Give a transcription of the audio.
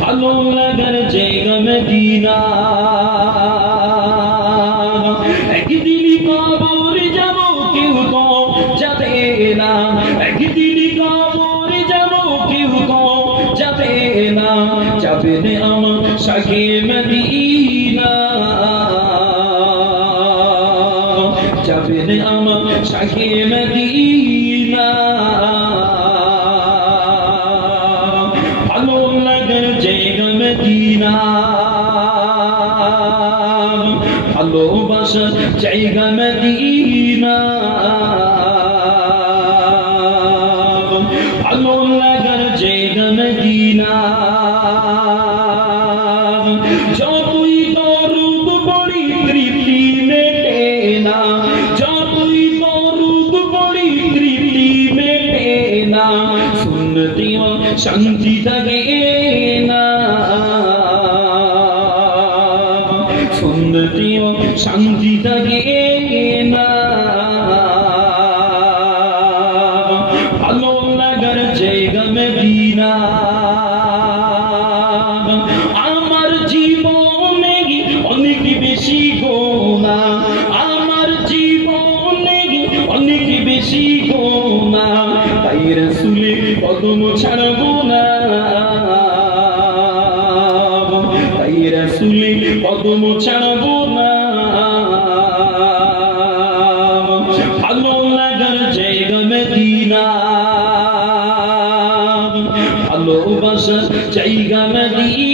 ভালো লাগার জায়গা মদিনা একদিন কবর যাব কেউ তো যাবে না একদিন কবর যাব কেউ তো যাবে না যাবে না আমার শাহে মদিনা যাবে না আমার শাহে মদিনা ভালো লাগার জায়গা মদিনা ভালোবাসার জায়গা মদিনা ভালো লাগার জায়গা মদিনা যতই দরুদ পড়ি তৃপ্তি মেটে না যতই দরুদ পড়ি তৃপ্তি মেটে না সুন্নতিও শান্তি থাকে না সুন্নতিও শান্তি থাকে না ভালো লাগার জায়গা মদিনা আমার জীবনে অনেক বেশি গোনা আমার জীবনে অনেক বেশি গোনা তাই রাসূলের কদম ছাড়বো না তাই রাসূলের কদম ছাড়বো না ভালো লাগার জায়গা মদিনা ভালোবাসার জায়গা মদিনা